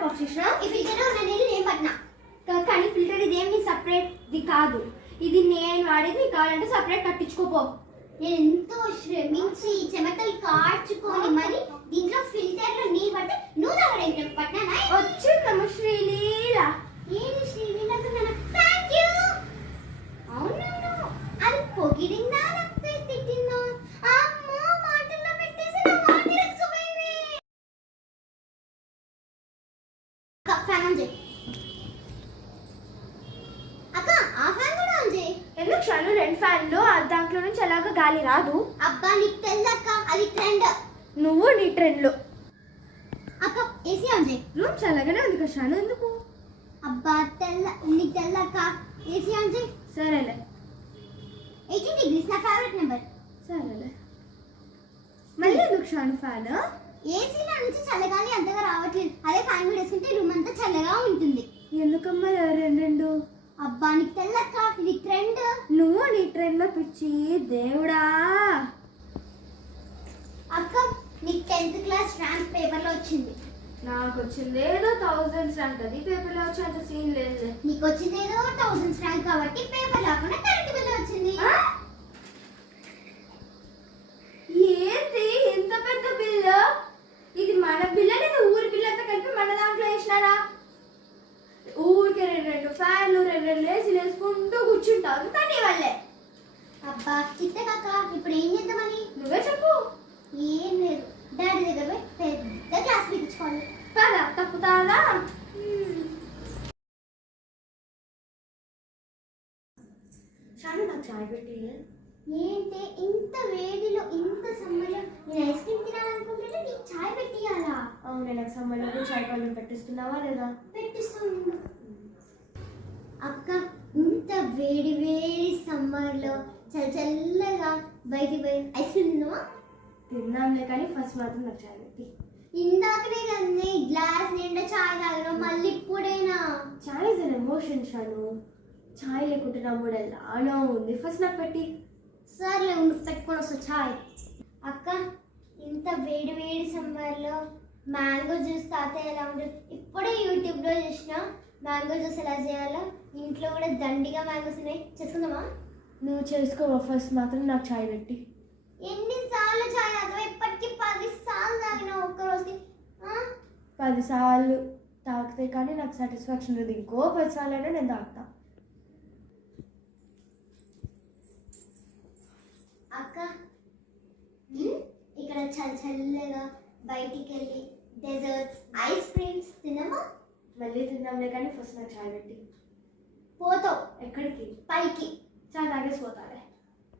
Tap of చేసినా ఈ filter ఉన్న నీళ్ళు నేను పట్టినా కానీ ఫిల్టర్ ఇదేం నీ సపరేట్ది కాదు, ఇది నేను వాడేది. నీకు కావాలంటే సపరేట్ కట్టించుకోపో. నేను ఎంతో శ్రమించి చెమటలు కార్చుకొని మరి దీంట్లో ఫిల్టర్ లో నీళ్ళు పడితే నువ్వు తాగడం పట్టినా వచ్చిందమ్మ శ్రీలీల. ఏంటి శ్రీలీల థ్యాంక్ యూ. అవునవును అది పొగిడిందా లేకపోతే తిట్టిందా? అమ్మో మాటల్లో పెట్టేసి నా మాట ఇరక్కుపోయింది. ఫ్యాన్ ఆన్ చేయి అక్క. ఆ ఫ్యాన్ కూడా ఆన్ చేయి. ఎందుకు షాను? 2 ఫ్యాన్లు, దాంట్లో నుంచి ఎలాగో గాలి రాదు. అబ్బా నీకు తెల్లక్క, అది ట్రెండ్. నువ్వు నీ ట్రెండ్లో. అక్క ఏసీ ఆన్ చేయి. రూమ్ చల్లగానే ఉంది కదా షాను, ఎందుకు? అబ్బా నీకు తెల్లక్క, ఏసీ ఆన్ చేయి. సరేలే. 18 degrees నా ఫేవరెట్ నెంబర్. సరేలే. మళ్ళీ ఎందుకు షాను ఫ్యాన్? ఏసీలో నుంచి చల్లగాలి అంతగా రావట్లేదు, అదే ఫ్యాన్ కూడా వేసుకుంటే రూమ్ అంతా చల్లగా ఉంటుంది. ఎందుకమ్మా 2? అబ్బా నీకు తెల్లక్క, ఇది ట్రెండ్. నువ్వు నీ ట్రెండ్లో పిచ్చి దేవుడా. అక్క నీకు 10th క్లాస్ ర్యాంక్ పేపర్లో వచ్చింది. నాకు వచ్చింది ఏదో 1000s ర్యాంక్, అది పేపర్లో వచ్చి అంత సీన్ లేదు. నీకు వచ్చింది ఏదో 1000s ర్యాంక్ కాబట్టి పేపర్ లేకుండా కరెంట్ బిల్ వచ్చింది. ఏంటి ఇంత పెద్ద బిల్లు? ఇది మన బిల్లు లేదా ఊరి బిల్లు అంతా కలిపి మన దాంట్లో వేసినారా? ఊరికే 2 ఫ్యాన్లు 2 లేసి వేసుకుంటూ కూర్చుంటావు, అంతా నీ వల్లే. అబ్బా చిత్తకాక ఇప్పుడు ఏం చేద్దామని? నువ్వే చెప్పు. ఏం లేదు, డాడీ దగ్గర పోయి పెద్ద క్లాస్ పీకించుకోవాలి. కాదా తప్పుతాదా? షాను నాకు చాయ్ పెట్టి. ఏంటి ఇంత వేడిలో ఇంత సమ్మర్లో నేను ఐస్ క్రీమ్ తినాలనుకుంటుంటే నీకు చాయ్ పెట్టియాలా? అవునే, నాకు సమ్మర్లో చాయ్ పళ్ళు పెట్టిస్తున్నావా లేదా? పెట్టిస్తాను. అక్క ఇంత వేడి వేడి సమ్మర్లో చల్లగా బయటికి పోయి ఐస్ క్రీమ్ తిన్నావా? తిన్నాంలే, కానీ ఫస్ట్ మాత్రం నాకు చాయ్ పెట్టి. ఇందాకనే కదా గ్లాస్ నిండా చాయ్ తాగినా, మళ్ళీ ఇప్పుడేనా? చాయ్ ఇస్ అన్ ఎమోషన్ షాను. చాయ్ లేకుంటే నా మూడు ఎలానో ఉంది. ఫస్ట్ నాకు పెట్టి. సర్లే పెట్టుకొని వస్తా చాయ్. అక్క ఇంత వేడి వేడి సమ్మర్లో మ్యాంగో జ్యూస్ తాతయ్య ఎలా ఉంటుంది ఇప్పుడే యూట్యూబ్లో చూసిన. మ్యాంగో జ్యూస్ ఎలా చేయాలో, ఇంట్లో కూడా దండిగా మ్యాంగోస్ ఉన్నాయి, చేసుకుందామా? నువ్వు చేసుకోవా? ఫస్ట్ మాత్రం నాకు చాయ్ పెట్టి. ఎన్నిసార్లు చాయ్ తాగుతావు? ఇప్పటికి 10 సార్లు తాగినా ఒక్కరోజుకి. 10 సార్లు తాగితే కానీ నాకు సాటిస్ఫాక్షన్ లేదు. ఇంకో 10 సార్లు అయినా నేను తాగుతా. అక్క ఇక్కడ చల్లగా బయటికి వెళ్ళి డెజర్ట్స్ ఐస్ క్రీమ్స్ తినమా? మళ్ళీ తిందాంలే, కానీ ఫస్ట్ నాకు చాయ్ పెట్టి. పోతావు ఎక్కడికి? పైకి. చాయ్ తాగేసి పోతాలే.